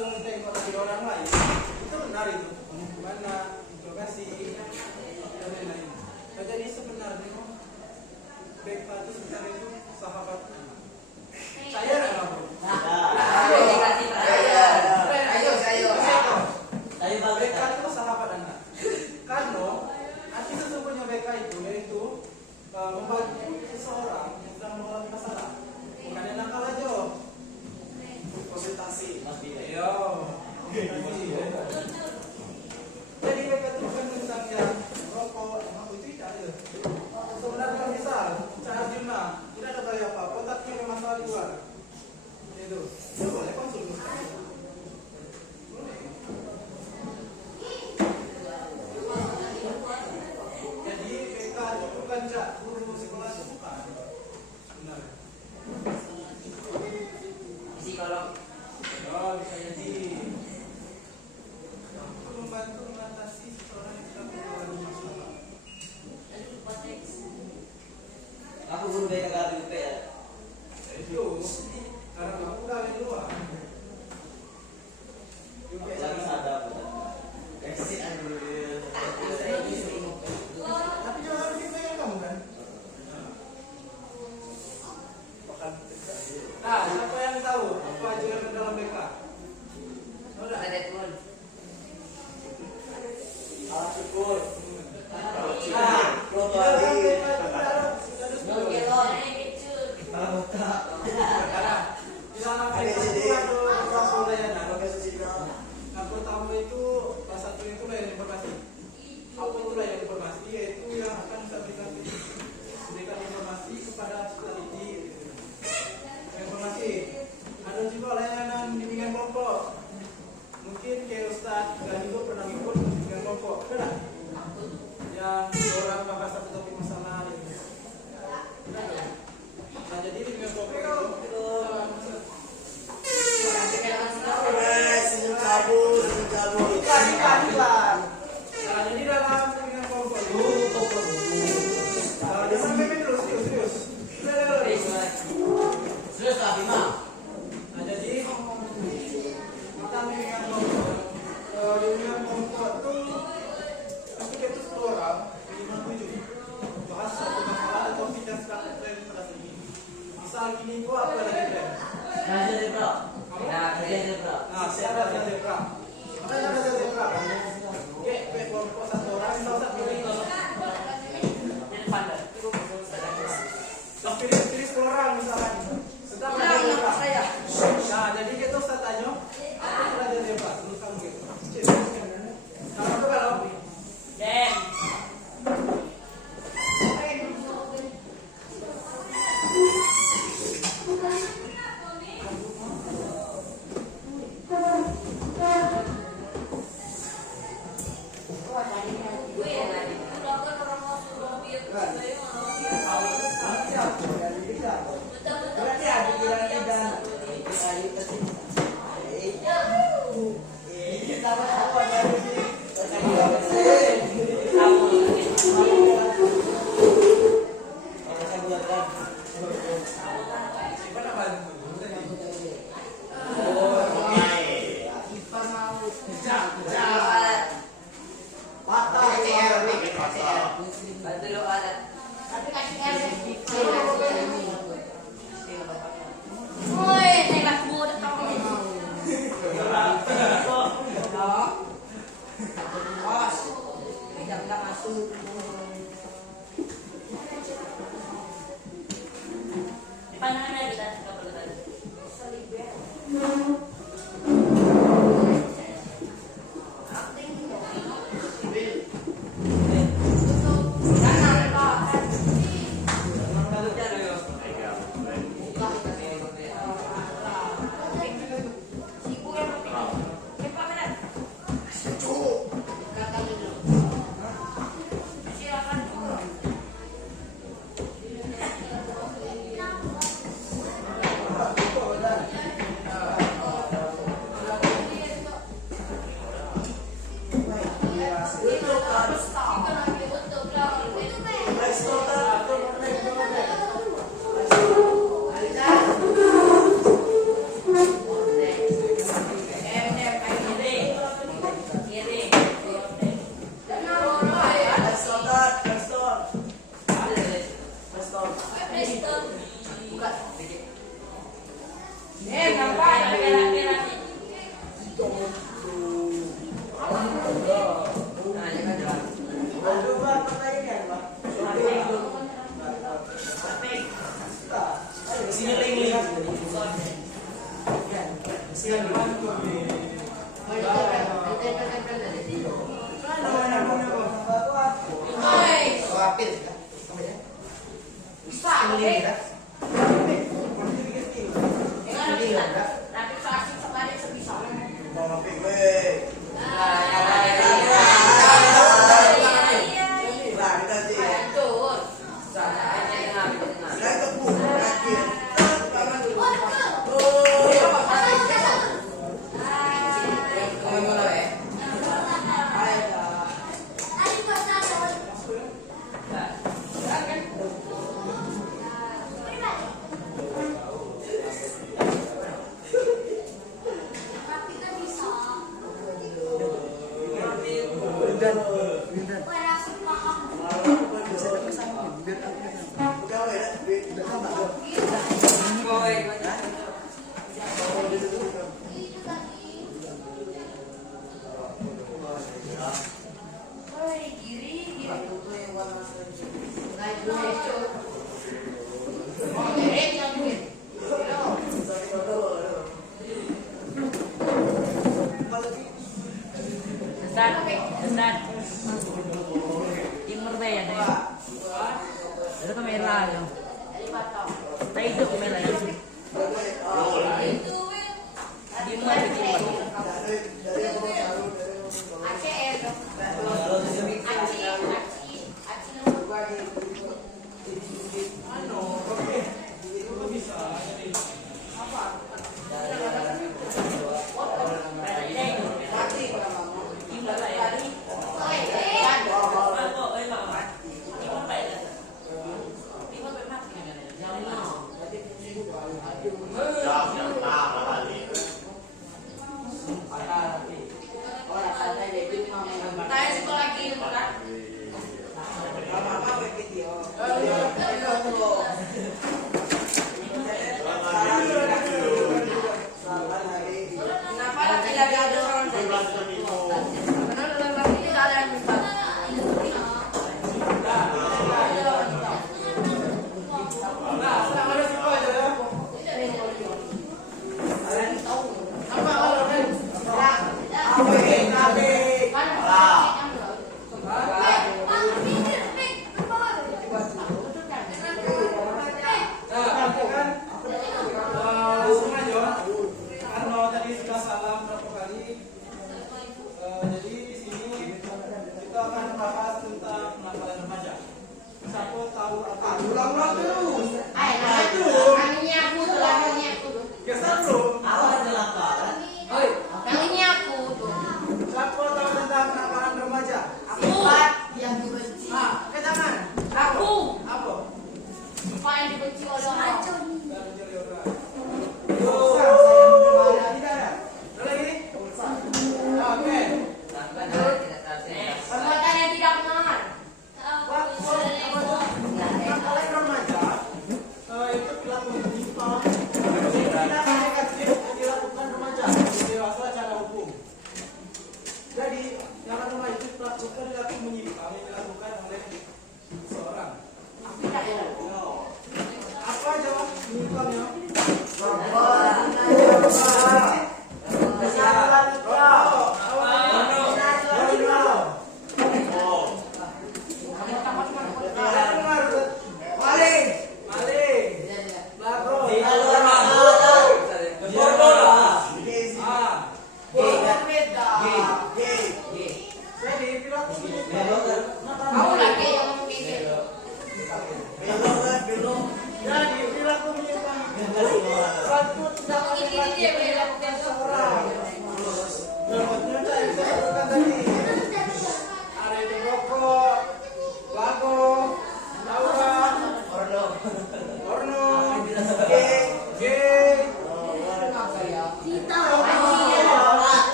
mau tengok dari orang lain, itu benar itu. Kamu gimana, interogasi, dan lain-lain. Nah, jadi sebenarnya BK itu sebenarnya itu sahabat. Saya nggak tahu. BK itu sahabat anak. Karena arti sesungguhnya BK itu yaitu membantu seseorang yang sedang mengalami masalah. Bukan yang nakal aja. Konsultasi. Yo. Jadi BK itu bukan tentang yang rokok, apa itu tidak ada. Sebenarnya misal, cara Juna, tidak ada gaya apa-apa, tapi ada masalah di luar. Itu boleh konsultasi. Jadi BK itu bukan guru psikolog, bukan. Benar. Psikolog. Oh, bisa jadi. Untuk membantu mengatasi seseorang yang sedang mengalami masalah. Aku guru BK kali UP ya. Itu karena kamu udah di luar. Lagi sadar. Exit dulu. Tapi jangan harus dipegang kamu kan? Nah, siapa yang tahu apa ajaran dalam BK? Udah ada pun. Alat syukur. Nah, dalam BK itu harus di dalam BK itu ada beberapa layanan. Yang pertama itu salah satu itu layanan informasi. Apa itu layanan informasi? Yaitu yang akan memberikan informasi kepada peserta didik. Informasi. Ada juga layanan bimbingan kelompok. Mungkin kayak Ustaz dan juga pernah ikut bimbingan kelompok, benar? Yang orang bahas satu topik masalah ini. Nah, jadi bimbingan kelompok itu iklan. Nah, jadi dalam bimbingan kelompok itu dia sampai serius. Serius lah, Bima. Nah, jadi kita bimbingan kelompok itu pasti itu 10 orang, 5-7 bahas satu masalah atau topik yang sedang tren pada saat ini. Misal gini, kok apa lagi tren? Raja Zebra. Raja Zebra. Nah, siapa Raja Zebra? Makanya Raja Zebra. Oke, kelompok satu orang, satu pilih. Pilih 10 orang misalnya. Sedang Raja Zebra. Nah, jadi kita Ustaz tanya, apa itu Raja Zebra? Menurut kamu gitu. Kamu tuh kalau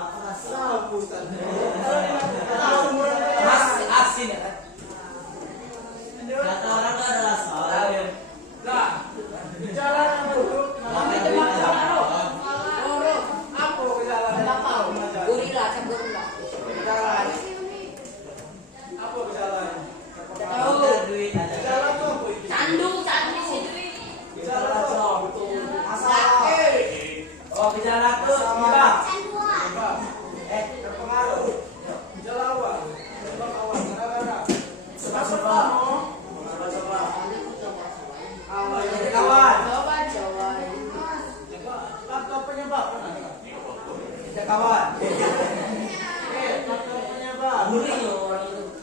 Apa rasa? Oh, gejala tuh Sama. gimana? Penyebab. Terpengaruh. Gejala awal. Penyebab awal. Gara-gara. Yang pertama. Kawan. Faktor penyebab. Kawan. Faktor penyebab.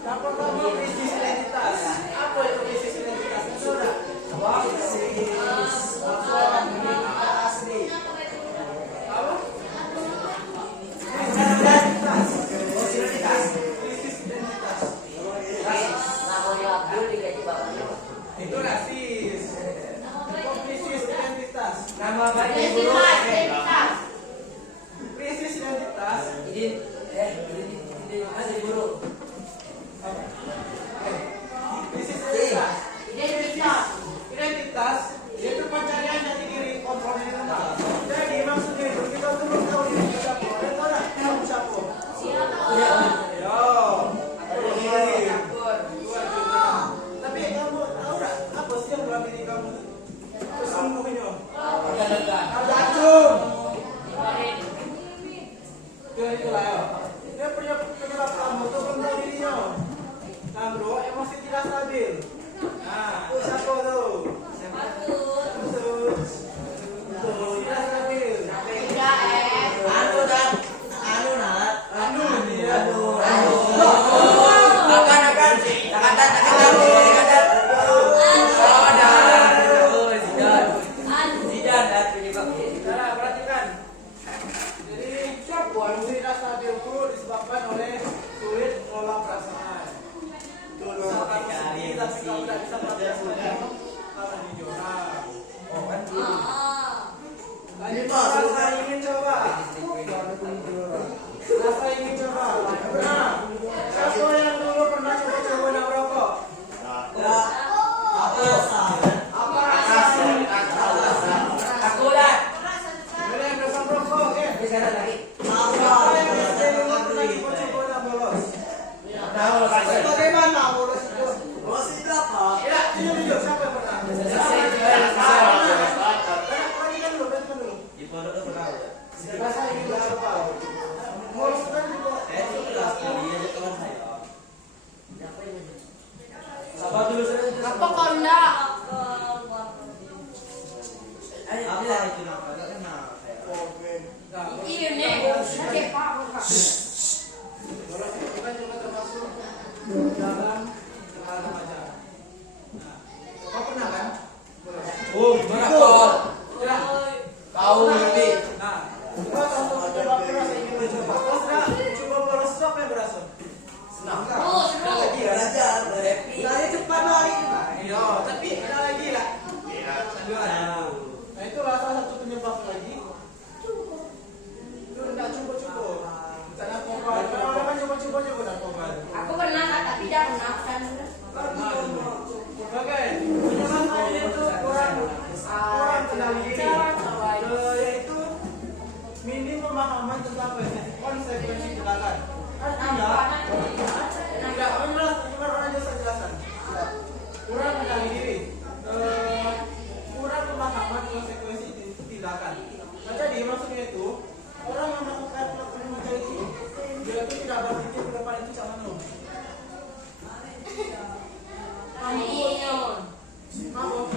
Yang pertama krisis identitas. Apa itu krisis identitas? Saudara. Krisis asli. Apa? Krisis identitas. Krisis identitas. Itu rasis. Itu krisis identitas. Nama baiknya guru. Krisis identitas. Ini masih guru. Krisis identitas. Identitas itu pencarian jati diri, kontrol diri rendah. Jadi maksudnya itu kita tuh belum tahu diri kita siapa. Ada tahu nggak kamu siapa? Yo, ada diri. Tapi kamu tahu nggak apa sih yang dalam diri kamu? Sesungguhnya ada acung. Itulah ya. Dia penyebab kamu tuh belum tahu dirinya. Nah bro, emosi tidak stabil. Nah, siapa tuh? Tidak stabil. Nah, perhatikan. Jadi, emosi tidak stabil itu disebabkan oleh sulit mengelola perasaan. Misalkan sedih tapi kamu tidak bisa melakukannya karena dijodoh. Lanjut rasa ingin coba. Rasa ingin coba. Nah, siapa yang dulu pernah coba-coba merokok? Apa rasanya? Boleh yang rasa merokok, oke? Siapa yang dulu pernah coba-coba dan bolos? Bagaimana bolos itu? Ya, jujur, siapa yang pernah? Perhatikan dulu. Rasa ingin coba. Bolos kan juga. Sabar dulu saya. Apa kau enggak? Nah, Iya nih, oke Pak. bolos itu kan juga termasuk dalam hal remaja. Nah, kau pernah kan? Bolos. Oh, gimana kok? Ya. Kau ngerti? Nah, coba untuk mencoba rasa ingin mencoba. Kalau sudah coba bolos itu apa yang berasa? Senang. Oh, seru. Lagi ya? Lari cepat lari. Iya, tapi ada lagi lah. Nah, itu salah satu penyebab lagi. Itu tidak cukup. Tidak narkoba. Kalau kan coba-coba narkoba. Aku pernah tapi jangan makan. Oke, penyebab lainnya itu kurang kenal diri. Yaitu minim pemahaman tentang konsekuensi tindakan. Artinya, tidak benar aja saya jelaskan. Kurang kenal diri, kurang pemahaman konsekuensi tindakan. Nah, jadi maksudnya itu orang yang melakukan pelakuan macam itu, dia itu tidak berpikir ke depan itu jangan loh. Mabuk.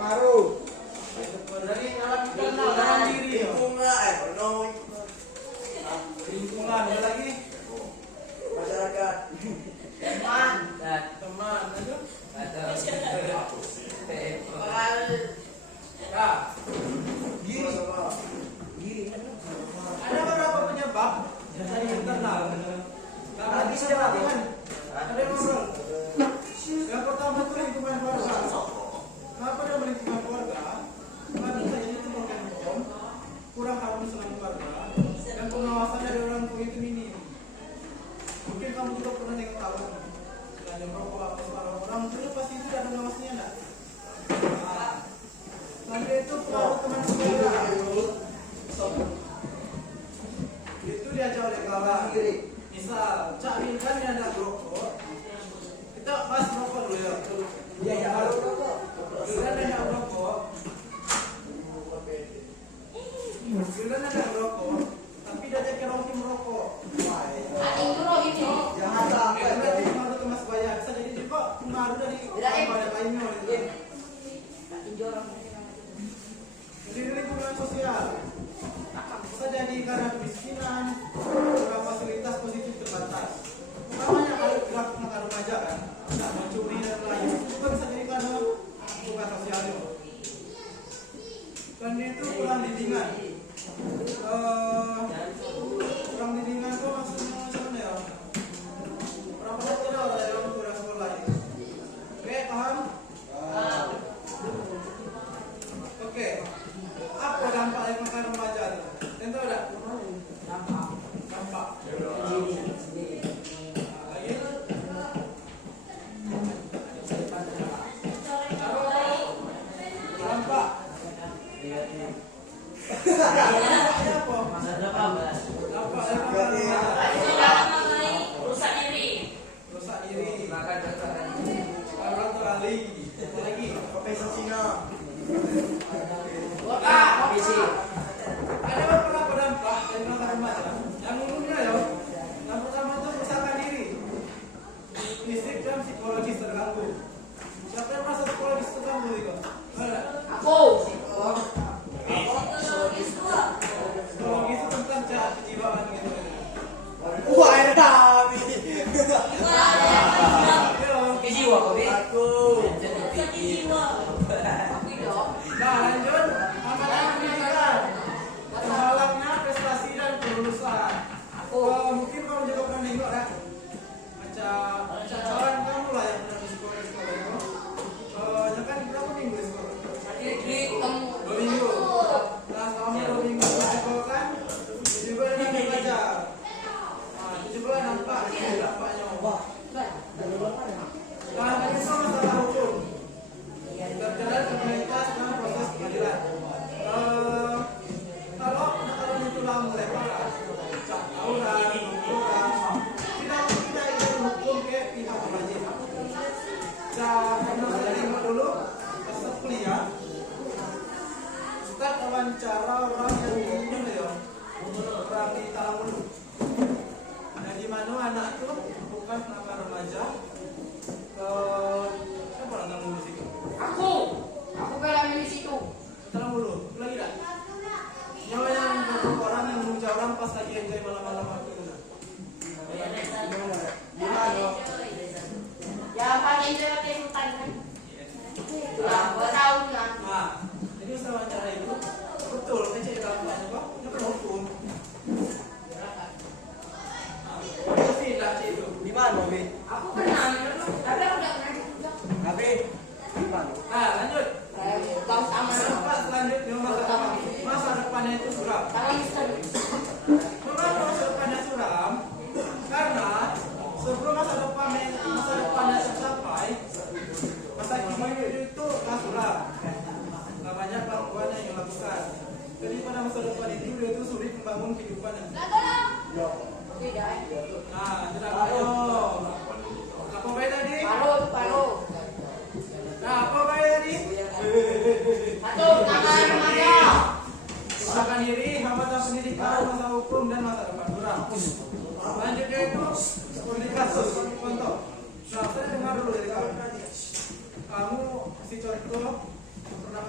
pengaruh. Dari alat kanan diri. Lingkungan ada lagi. Masyarakat. Teman. Teman, itu. Ada. Ya. Giri. Ada beberapa penyebab dari internal. Karena bisa dilakukan. Ada yang ngobrol. Yang pertama itu lingkungan keluarga. Kenapa dia lingkungan keluarga? Karena saya itu bukan hukum, kurang harmonis dengan keluarga, dan pengawasan dari orang tua itu minim. Mungkin kamu juga pernah yang tahu. Ada merokok apa orang tua pasti itu ada ngawasnya enggak? Sampai itu pengaruh teman sekolah. Itu diajak oleh kawan. Misal, Cak Min kan ada rokok. Kita pas rokok dulu ya. Iya ya. Kita ada rokok. Kita ada rokok. Tapi dia cek rohim merokok. Ating dulu ini. Jangan sampai Berarti pengaruh ke Mas Bayar. Bisa jadi juga pengaruh dari pada lainnya. Ating jorong. Jadi lingkungan sosial. Bisa jadi karena kemiskinan, kurang fasilitas positif terbatas. Utamanya kalau gerak anak remaja kan, tidak mencuri dan lain itu juga bisa jadi karena lingkungan sosial itu. Dan itu kurang bimbingan. Kurang bimbingan itu maksudnya macam ya? Kurang perhatian orang dari orang tua dan sekolah ini. Oke, paham? Oke. Apa dampak yang makan remaja itu? Tentu ada. Dampak. Lagi? Dampak. Dampaknya apa? Masa depan. Dampak yang makan remaja. Rusak diri. Rusak diri. Makan kekerasan. Orang terali. Ada lagi. Profesor Cina. Visi. Ada beberapa dampak dari makan remaja. Yang umumnya ya, yang pertama itu kerusakan diri, fisik dan psikologis terganggu. Siapa yang merasa psikologis terganggu itu? Ada. Aku. Psikologis itu tentang kejiwaan gitu. Wah, ada kami. Kejiwa kau bi. Aku. Nah lanjut, amanah pendidikan, terhalangnya prestasi dan kelulusan. Mungkin kamu juga pernah nengok ya, macam kawan kamu lah yang pernah di sekolah itu. Ya kan berapa minggu di sekolah? 2 minggu. Nah selama 2 minggu di sekolah kan, juga ada yang belajar. Nah itu juga dampaknya. Nah ini sama masalah hukum. Terkadang komunitas dan proses pengadilan. Kalau itu sudah mulai parah, tawuran, tidak ada hukum ke pihak wajib. Karena saya tengok dulu pas kuliah, Ustaz wawancara orang yang ini ya, orang di Tarawih. Nah di mana anak itu bukan anak remaja, siapa orang tamu di situ? Aku kira di situ. Tenang dulu, lagi tak? Nyawa yang orang yang memuja orang pas lagi enjoy malam-malam waktu itu. Gimana? Ya paling dia pakai hutan kan. Ya, gua tahu kan. Nah, jadi usaha wawancara itu betul, kan cerita dampaknya kok? Itu kan hukum. Itu sih lah itu. Di mana, Bi? Aku pernah, tapi aku udah pernah juga. Abi. Di mana? Nah, lanjut. Tahu sama. Dampak selanjutnya masa depannya itu suram. Tangan Mister. Mengapa masa depannya suram? Karena sebelum masa depannya tercapai, masa kini itu suram. Gak banyak bantuan yang dilakukan. Jadi pada masa depan itu dia itu sulit membangun kehidupannya. Tidak. Nah, tidak ayo. Apa baik tadi? Paru. Nah, apa baik tadi? Satu tangan remaja. Usahakan diri, hambatan pendidikan, masa hukum dan masa depan suram. Selanjutnya itu seperti kasus contoh. Nah, saya dengar dulu dari kamu. Kamu si contoh pernah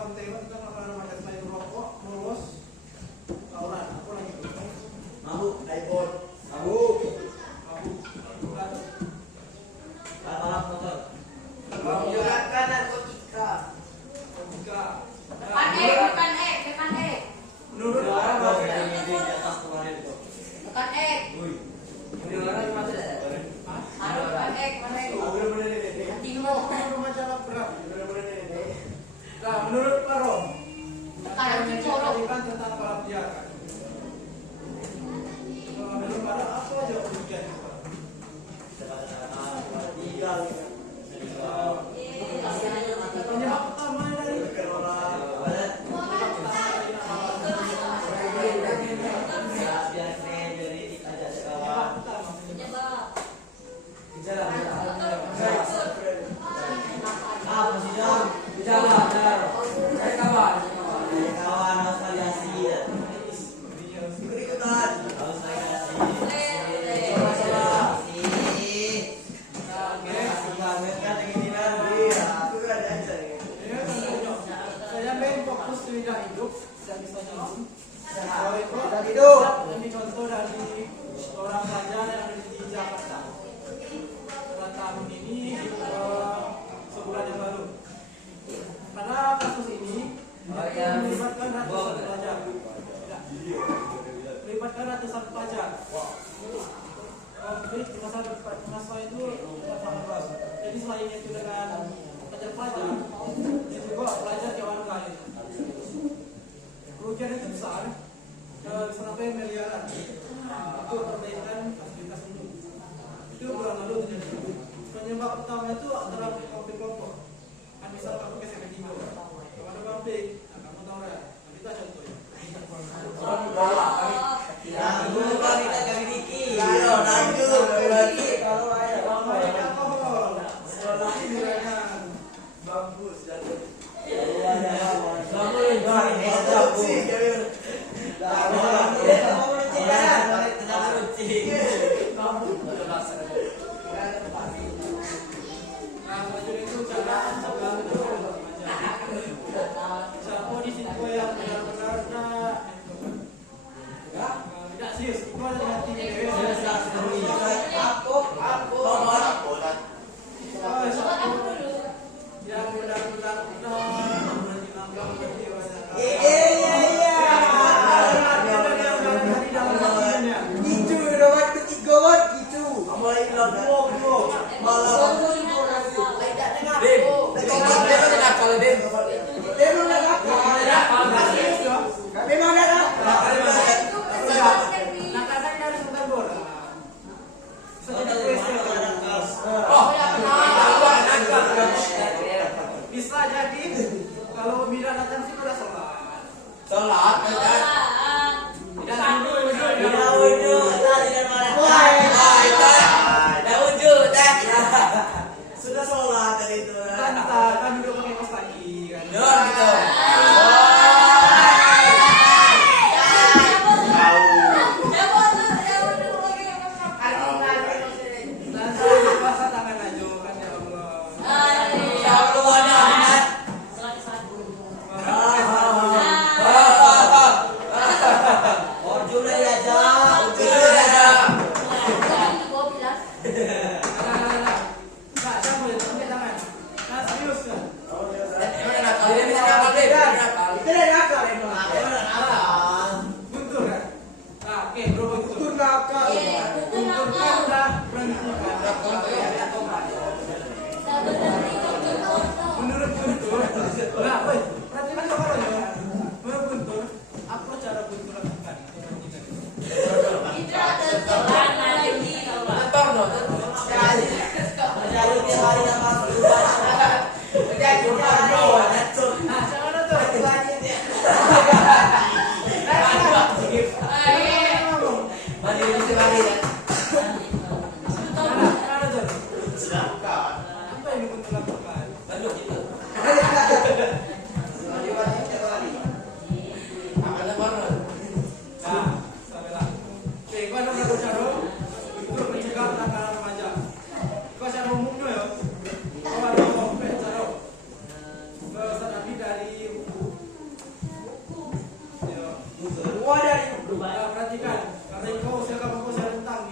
fokus tidak hidup, tidak bisa nyambung. Tidak hidup. Ini contoh dari seorang pelajar yang ada di Jakarta. Setelah tahun ini sebulan yang lalu. Pada kasus ini melibatkan ratusan pelajar. Melibatkan ratusan pelajar. Konflik di masa mahasiswa itu sangat luas. Jadi selain itu dengan pelajar-pelajar, itu juga pelajar di warga itu. Kerugian itu besar, sampai miliaran. Itu perbaikan fasilitas umum. Itu bulan lalu terjadi. Penyebab utama itu antara konflik kelompok. Kan misal kamu ke SMP 3, kalau ada konflik, kamu tahu ya. Nanti kita contoh ya. Bisa jadi kalau Mira datang sih udah sholat. Sudah sholat tadi itu. Kan udah pakai kos lagi kan. Pasang tangan aja kan ya Allah. Menurut Guntur, perhatikan coba loh ya. Menurut Guntur, apa cara Guntur lakukan? Apa yang Guntur lakukan? Perhatikan, karena kau usia kamu usia rentang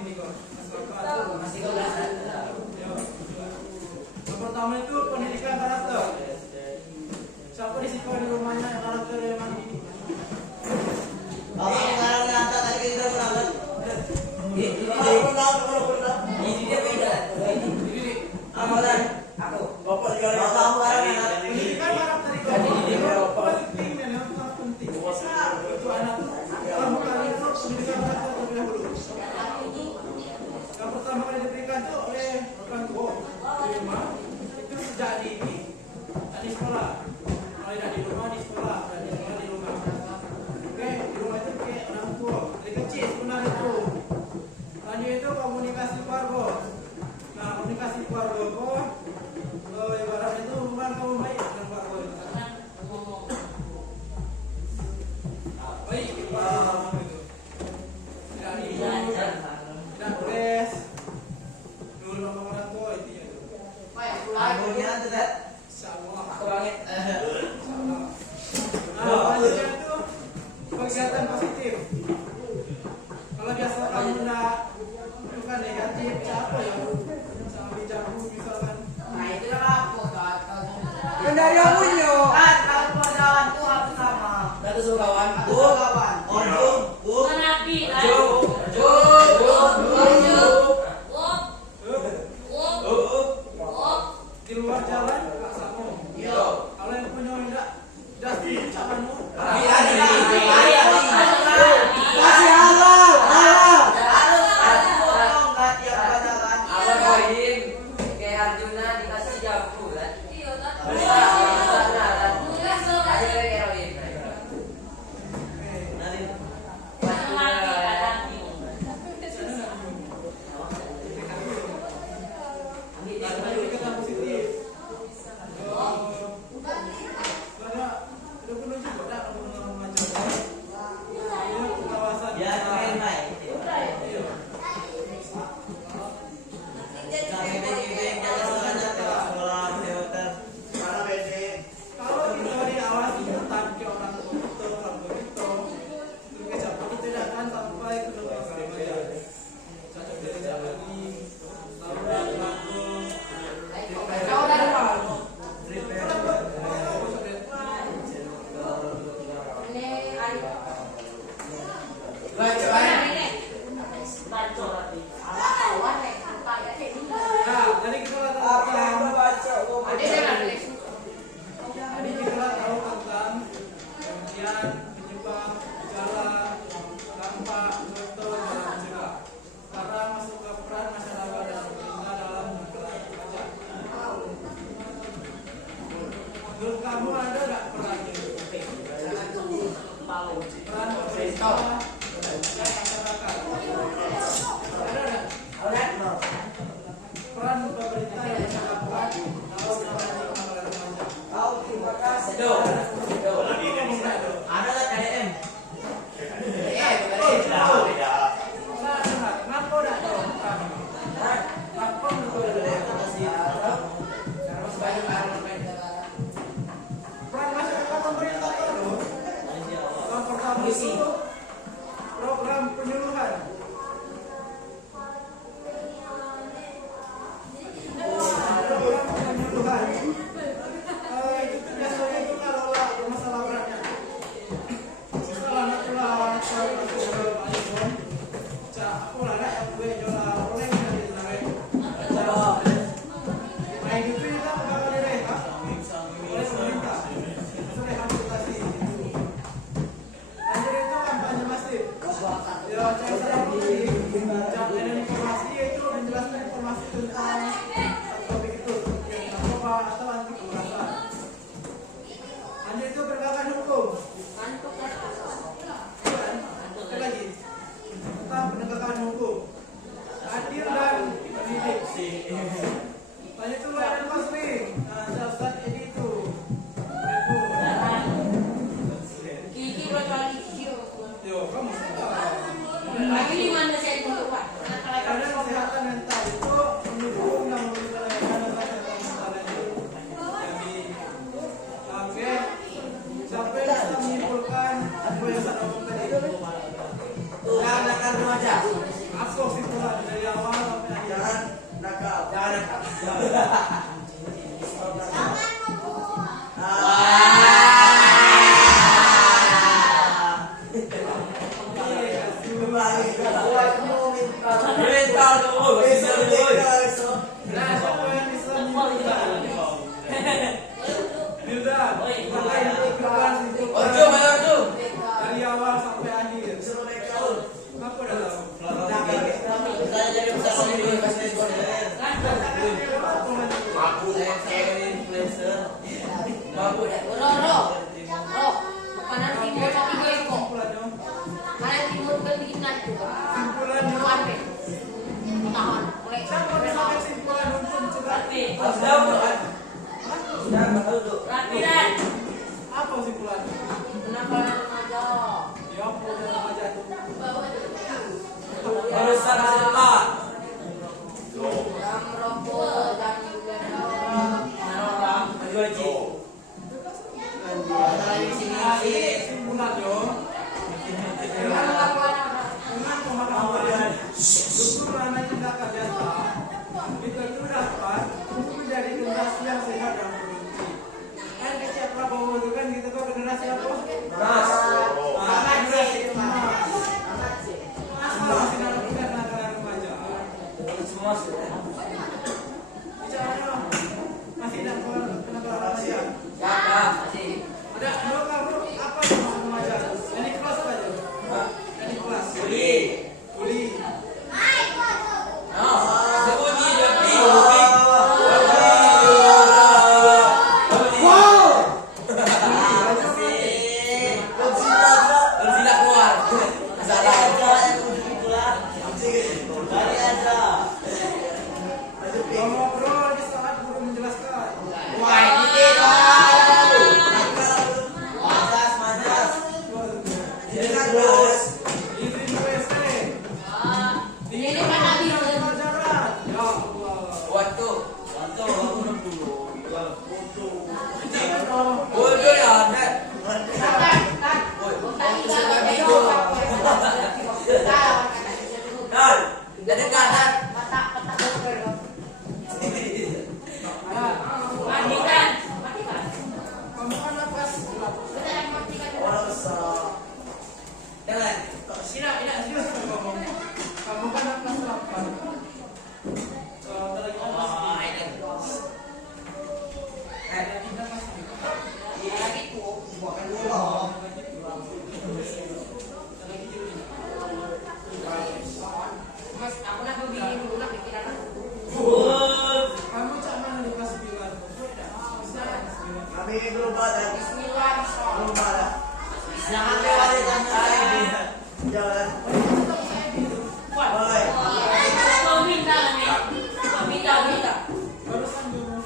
dan menyebab gejala tanpa dokter dalam mencegah. Sekarang masuk ke peran masyarakat dan pemerintah dalam menanggulangi pajak. Menurut kamu ada nggak perannya? Peran pemerintah dan masyarakat. Ada nggak? Peran pemerintah dan masyarakat dalam menanggulangi pajak. Terima kasih. Ada nggak KDM? Peran masyarakat pemerintah itu yang pertama itu program penyuluhan. Program penyuluhan. Itu biasanya itu kalau masalah beratnya. Salah natulah iPhone. Cak aku lah yang gue jual oleh dari sana. Nah itu kita bakal direhab oleh pemerintah. Itu rehabilitasi itu. Lanjut itu kampanye masif. Ya, cara saya publik, dan informasi yaitu menjelaskan informasi tentang topik itu, narkoba atau anti kekerasan. Lanjut itu penegakan hukum. Sekali lagi tentang penegakan hukum, adil dan pendidik. Lanjut itu layanan konseling. Nah, Ustaz Edi itu. Gigi berkali Yo, kamu suka. lagi di mana saya dulu Pak? Karena kesehatan mental itu mendukung dan memberikan layanan kesehatan mental itu. Jadi, oke, sampai bisa menyimpulkan apa yang saya omongkan tadi. Anak remaja. Apa kesimpulan dari awal sampai akhir? Jangan nakal. Jangan nakal. Mental kamu, bisa boy. Nah, siapa yang bisa menyimpulkan? Bildan, maka menyimpulkan Ojo, mayor tuh. dari awal sampai akhir. Apa dalam? Saya jadi peserta di bisnis modern. Aku saya jadi influencer. Bagus ya. Roro. Kanan timur tapi beko. Simpulannya, Kanan timur kan bikin nanti. simpulannya. Sampai. Tahan. Mulai. Siapa bisa kesimpulan hukum cegat? Sudah, bukan? Sudah, bakal duduk. Rapi dan. Apa simpulannya? Penangkalan remaja. Ya, udah remaja itu. Urusan sekolah. Yang merokok dan juga Orang Haji. Dari sini Simpulannya, dengan pemahaman justru ranah tindakan nyata itu dapat menjadi generasi yang sehat dan produktif. Kan kecil Prabowo itu kan gitu kok generasi apa? Mas. Generasi emas. Masih nalar remaja. Semua sudah. Bicaranya masih nalar remaja. Ya, masih. Ada dua kamu apa sama remaja? Ini kelas apa aja? Ini kelas. Kuli. Kuli. No. Sebunyi lebih. Berzina keluar. Ngobrol di saat guru menjelaskan. Wah, ini dong. Izin WC. ini mana di Pelajaran. Ya Allah. Waktu. Bodoh ya, Net. Dan, jadi kanan. Kamu kan nafas. Jangan. Sini ngomong. Kamu kan nafas 8. Lagi nafas. Oh, ini. Lagi nafas. Iya, gitu. Bukan dulu. Jangan lewati tangan. Jangan. Wah. Boleh. Minta nih. Minta. Barusan dulu.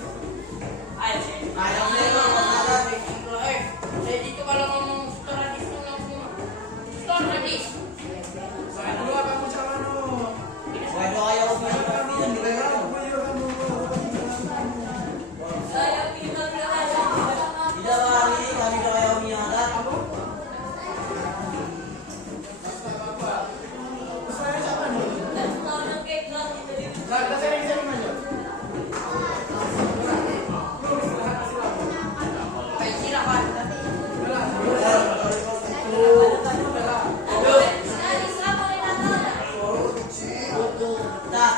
Ayo. Ayam lewat tangan. Jadi itu kalau ngomong sporadis tuh langsung sporadis. Saya dulu kamu calon no. Waduh ayam Kamu yang kamu kamu. Saya bilang tidak lari kami ke ayam yang ada. Saya siapa nih? Saya bisa mana? kayak silakan. Tak.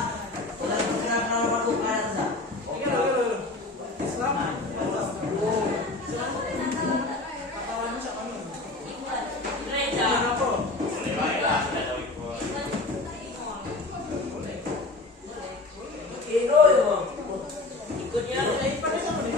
Kenapa masuk ke atas? Islam. Katalannya siapa nih? Gereja. Kenapa? Ikutnya Pada sama nih.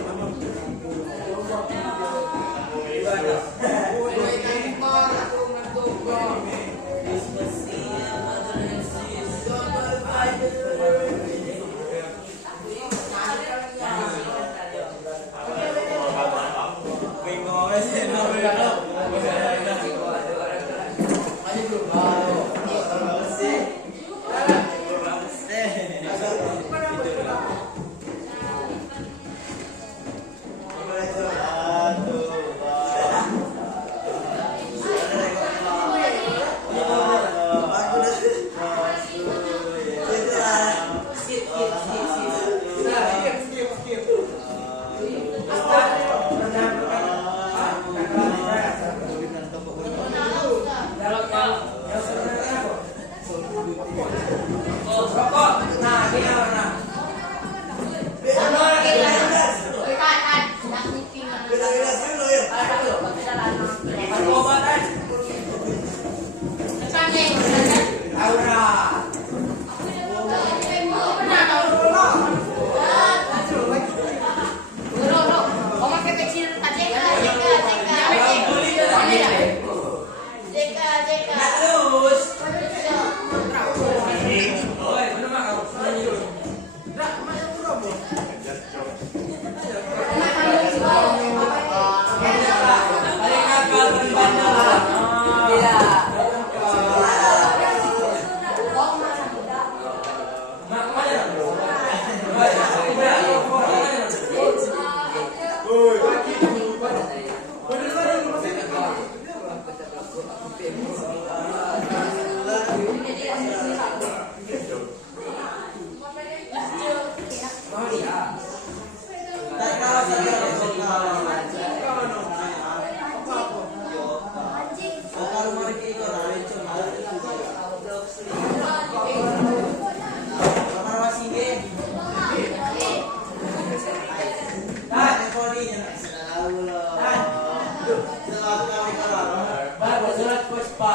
Bagus, surat puspa.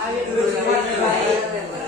Ayo dulu,